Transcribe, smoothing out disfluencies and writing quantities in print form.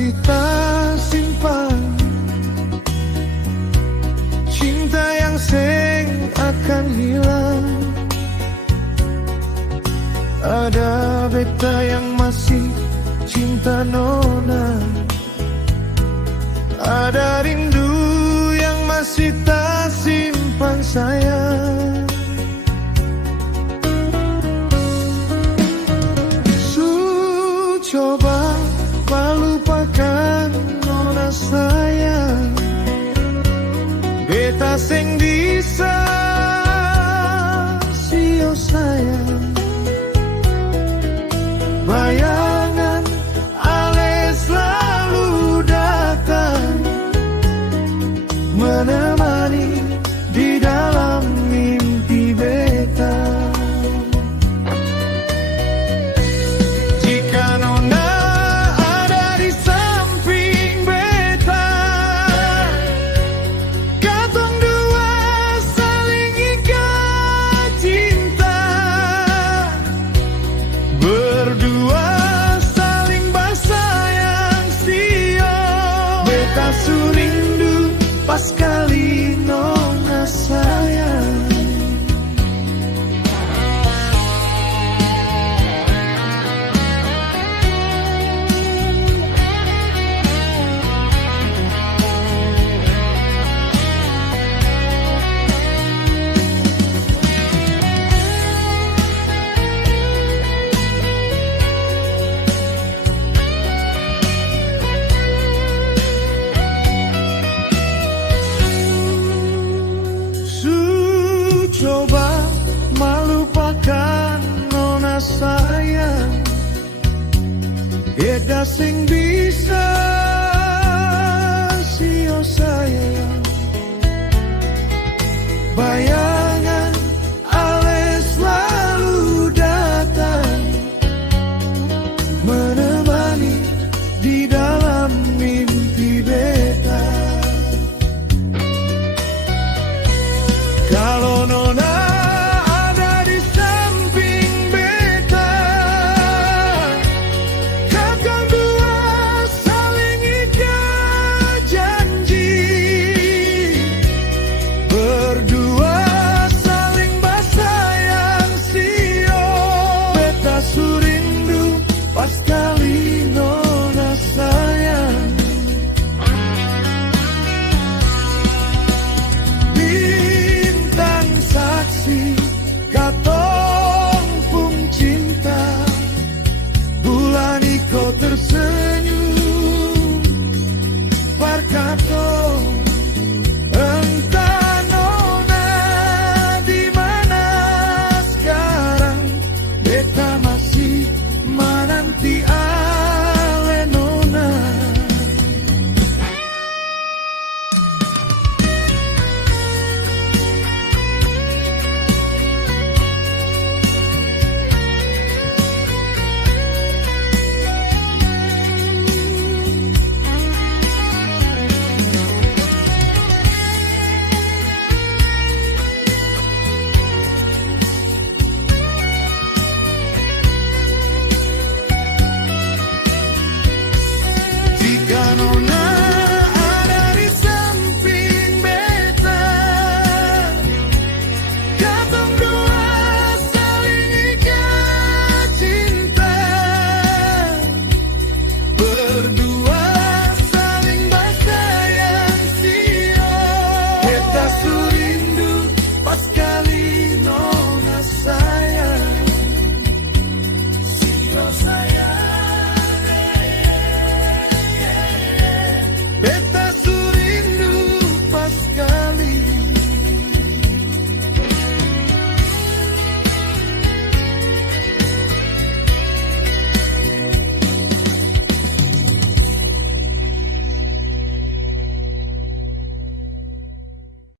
masih tak simpan, cinta yang seng akan hilang. Ada beta yang masih cinta nona, ada rindu yang masih tak simpan sayang. Coba melupakan nona sayang, beta seng bisa sio sayang. Bayangan ale selalu datang, menemani di dalam mimpi beta. Surindu pas kali nona sayang. Coba melupakan nona sayang, beta sing bisa sio sayang. Bayangan ale selalu datang, menemani di dalam mimpi beta. Kalau nona ada di samping beta, kakak dua saling ikat janji, berdua saling bersayang sio. Beta surindu pas kali nona sayang. Katong pun cinta, bulan iko tersenyum berkatong. Entah nona di mana sekarang, beta masih menanti ale nona. Nona ada di samping beta, katong dua saling ikat cinta, berdua